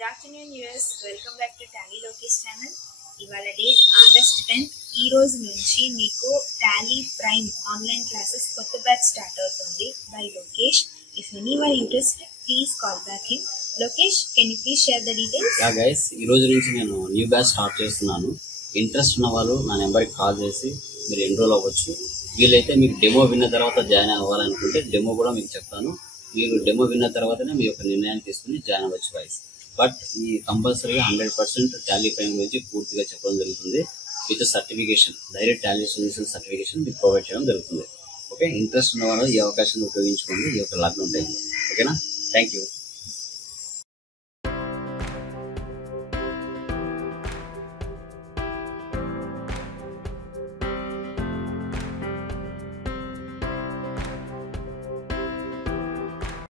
Good afternoon viewers, welcome back to Tally Lokesh channel. ఇవాళ date August 10th. ఈ రోజు నుంచి మీకు టాలీ ప్రైమ్ ఆన్లైన్ క్లాసెస్ కొత్త బ్యాచ్ స్టార్ట్ అవుతుంది by Lokesh. If anyone interested please call back him. Lokesh, can you please share the details? Yeah guys, ఈ రోజు నుంచి నేను న్యూ బ్యాచ్ స్టార్ట్ చేస్తున్నాను. ఇంట్రెస్ట్ ఉన్న వాళ్ళు నా నెంబర్కి కాల్ చేసి మీరు ఎన్రోల్ అవ్వచ్చు. వీలైతే మీకు డెమో విన్న తర్వాత జాయిన్ అవ్వాలనుకుంటే డెమో కూడా మీకు చెప్తాను. మీరు డెమో విన్న తర్వాతనే మీ యొక్క నిర్ణయాన్ని తీసుకుని జాయిన్ అవ్వచ్చు గైస్. బట్ ఈ కంపల్సరీగా 100% టాలీ ప్రైమ్ గురించి పూర్తిగా చెప్పడం జరుగుతుంది. With certification, direct Tally solution certification మీకు ప్రొవైడ్ చేయడం జరుగుతుంది. ఓకే, ఇంట్రెస్ట్ ఉన్న వాళ్ళు ఈ అవకాశాన్ని ఉపయోగించుకోండి ఈ యొక్క లాక్డౌన్ టైంలో. ఓకేనా? Thank you.